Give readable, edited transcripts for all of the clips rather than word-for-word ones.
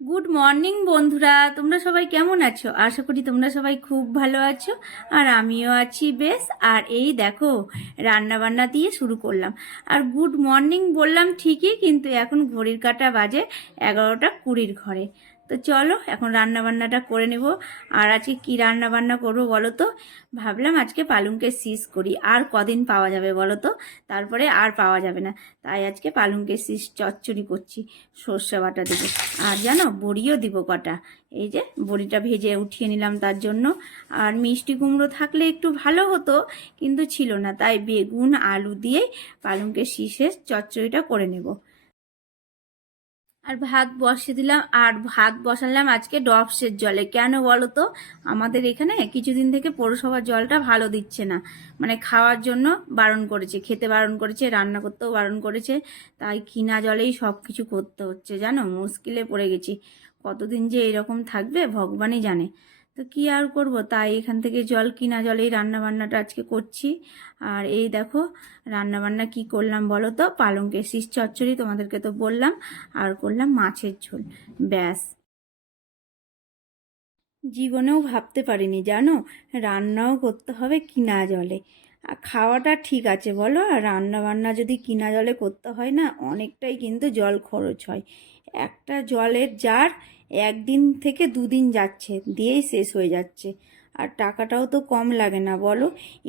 Good morning বন্ধুরা, তোমরা সবাই কেমন আছো? আশা করি তোমরা সবাই খুব ভালো আছো। আর আমিও আছি বেশ। আর এই দেখো, রান্না বান্না দিয়ে শুরু করলাম। আর গুড মর্নিং বললাম ঠিকই, কিন্তু এখন ঘড়ির কাঁটা বাজে 11টা 20 ঘরে। তো চলো এখন রান্না বান্নাটা করে নেব। আর আজকে কি রান্না বান্না করবো বলো তো? ভাবলাম আজকে পালংকে শীষ করি। আর কদিন পাওয়া যাবে বলো তো? তারপরে আর পাওয়া যাবে না। তাই আজকে পালংকে শীষ চচ্চড়ি করছি, সর্ষে বাটা দেবো। আর জানো, বড়িও দিব কটা। এই যে বড়িটা ভেজে উঠিয়ে নিলাম তার জন্য। আর মিষ্টি কুমড়ো থাকলে একটু ভালো হতো, কিন্তু ছিল না, তাই বেগুন আলু দিয়েই পালংকে শীষের চচ্চড়িটা করে নেব। আর ভাত বসিয়ে দিলাম। আর ভাত বসালাম আজকে ডবসের জলে। কেন বলো তো? আমাদের এখানে কিছুদিন থেকে পৌরসভার জলটা ভালো দিচ্ছে না। মানে খাওয়ার জন্য বারণ করেছে, খেতে বারণ করেছে, রান্না করতেও বারণ করেছে। তাই কিনা জলেই সব কিছু করতে হচ্ছে, জানো, মুশকিলে পড়ে গেছি। কতদিন যে এরকম থাকবে ভগবানই জানে। তো কি আর করব, তাই এখান থেকে জল, কিনা জলেই রান্না বান্নাটা আজকে করছি। আর এই দেখো, রান্না বান্না কি করলাম বলো তো? পালংকে শীষ চচ্চড়ি তোমাদেরকে তো বললাম। আর করলাম মাছের ঝোল, ব্যাস। জীবনেও ভাবতে পারিনি জানো, রান্নাও করতে হবে কিনা জলে। আর খাওয়াটা ঠিক আছে বলো, আর রান্না বান্না যদি কিনা জলে করতে হয় না, অনেকটাই কিন্তু জল খরচ হয়। একটা জলের জার 1 দিন থেকে 2 দিন যাচ্ছে, দিয়েই শেষ হয়ে যাচ্ছে। আর টাকাটাও তো কম লাগে না বলো।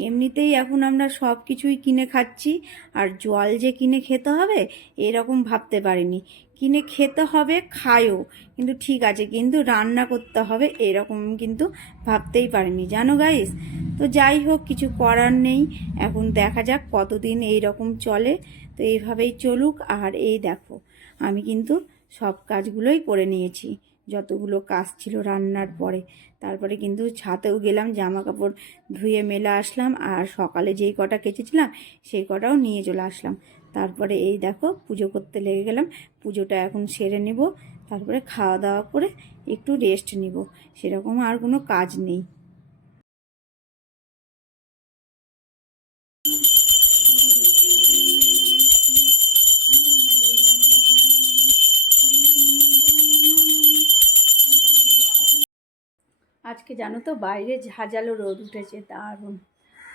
এমনিতেই এখন আমরা সব কিছুই কিনে খাচ্ছি, আর জল যে কিনে খেতে হবে এরকম ভাবতে পারিনি। কিনে খেতে হবে, খায়ও, কিন্তু ঠিক আছে, কিন্তু রান্না করতে হবে এরকম কিন্তু ভাবতেই পারিনি জানো গাইস। তো যাই হোক, কিছু করার নেই। এখন দেখা যাক কতদিন এই রকম চলে। তো এইভাবেই চলুক। আর এই দেখো, আমি কিন্তু সব কাজগুলোই করে নিয়েছি, যতগুলো কাজ ছিল রান্নার পরে। তারপরে কিন্তু ছাতেও গেলাম, জামা কাপড় ধুয়ে মেলা আসলাম। আর সকালে যেই কটা কেচেছিলাম সেই কটাও নিয়ে চলে আসলাম। তারপরে এই দেখো, পুজো করতে লেগে গেলাম। পুজোটা এখন সেরে নেব, তারপরে খাওয়া দাওয়া করে একটু রেস্ট নিব। সেরকম আর কোনো কাজ নেই। আজকে জানো তো, বাইরে ঝাঁঝালো রোদ উঠেছে, দারুণ।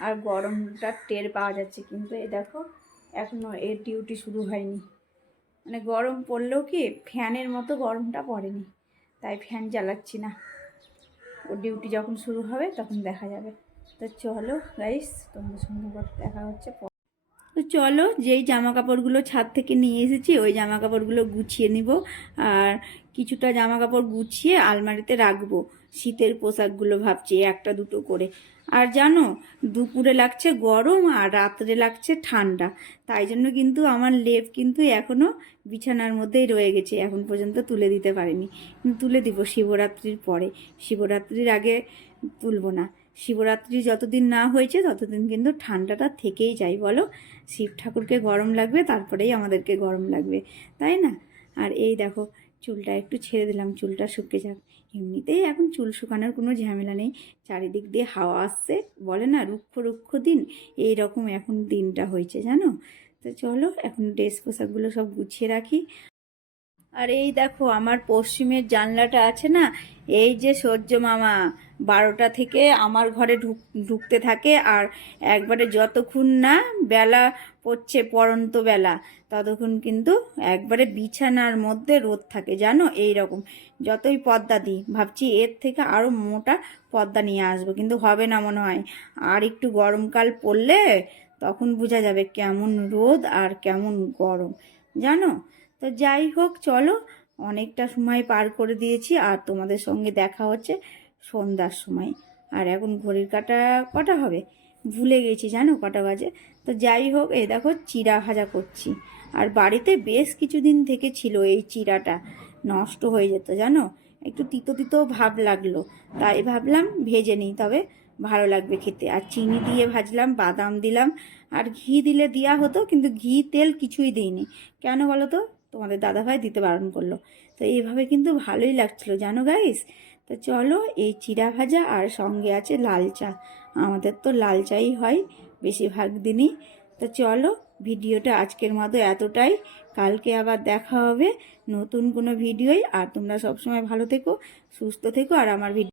আর গরমটা টের পাওয়া যাচ্ছে, কিন্তু এই দেখো, এখনও এর ডিউটি শুরু হয়নি। মানে গরম পড়লেও কি ফ্যানের মতো গরমটা পড়েনি, তাই ফ্যান চালাচ্ছি না। ওর ডিউটি যখন শুরু হবে তখন দেখা যাবে। তো চলো গাইস, তোমাদের সঙ্গে দেখা হচ্ছে। তো চলো, যেই জামা কাপড়গুলো ছাদ থেকে নিয়ে এসেছি ওই জামা কাপড়গুলো গুছিয়ে নিব। আর কিছুটা জামা কাপড় গুছিয়ে আলমারিতে রাখবো। শীতের পোশাকগুলো ভাবছি একটা দুটো করে। আর জানো, দুপুরে লাগছে গরম আর রাত্রে লাগছে ঠান্ডা। তাই জন্য কিন্তু আমার লেপ কিন্তু এখনও বিছানার মধ্যেই রয়ে গেছে, এখন পর্যন্ত তুলে দিতে পারিনি। তুলে দিব শিবরাত্রির পরে। শিবরাত্রির আগে তুলব না। শিবরাত্রি যতদিন না হয়েছে ততদিন কিন্তু ঠান্ডাটা থেকেই যায় বলো। শিব ঠাকুরকে গরম লাগবে, তারপরেই আমাদেরকে গরম লাগবে, তাই না? আর এই দেখো, চুলটা একটু ছেড়ে দিলাম, চুলটা শুকিয়ে যাক। এমনিতেই এখন চুল শুকানোর কোনো ঝামেলা নেই, চারিদিক দিয়ে হাওয়া আসছে। বলে না, রুক্ষ রুক্ষ দিন, এই রকম এখন দিনটা হয়েছে জানো। তো চলো এখন ড্রেস পোশাকগুলো সব গুছিয়ে রাখি। আর এই দেখো, আমার পশ্চিমের জানলাটা আছে না, এই যে সূর্য মামা 12টা থেকে আমার ঘরে ঢুকতে থাকে। আর একবারে যতক্ষণ না বেলা পড়ছে, পড়ন্ত বেলা, ততক্ষণ কিন্তু একবারে বিছানার মধ্যে রোদ থাকে জানো। এই রকম যতই পর্দা দিই, ভাবছি এর থেকে আরও মোটা পর্দা নিয়ে আসবো, কিন্তু হবে না মনে হয়। আর একটু গরমকাল পড়লে তখন বোঝা যাবে কেমন রোদ আর কেমন গরম, জানো। তো যাই হোক, চলো, অনেকটা সময় পার করে দিয়েছি। আর তোমাদের সঙ্গে দেখা হচ্ছে সন্ধ্যার সময়। আর এখন ঘড়ির কাঁটা কটা হবে ভুলে গেছি জানো, কটা বাজে। তো যাই হোক, এই দেখো চিড়া ভাজা করছি। আর বাড়িতে বেশ কিছুদিন থেকে ছিল এই চিড়াটা, নষ্ট হয়ে যেত জানো, একটু তিতো তিতো ভাব লাগলো। তাই ভাবলাম ভেজে নিই, তবে ভালো লাগবে খেতে। আর চিনি দিয়ে ভাজলাম, বাদাম দিলাম, আর ঘি দিলে দেওয়া হতো, কিন্তু ঘি তেল কিছুই দিইনি। কেন বলো তো? তোমাদের দাদাভাই দিতে বারণ করলো। তো এইভাবে কিন্তু ভালোই লাগছিল জানো গাইস। তো চলো, এই চিড়া ভাজা আর সঙ্গে আছে লাল চা। আমাদের তো লাল চাই হয় বেশিরভাগ দিনই। তো চলো, ভিডিওটা আজকের মতো এতটাই। কালকে আবার দেখা হবে নতুন কোনো ভিডিওয়। আর তোমরা সবসময় ভালো থেকো, সুস্থ থেকো, আর আমার ভিডিও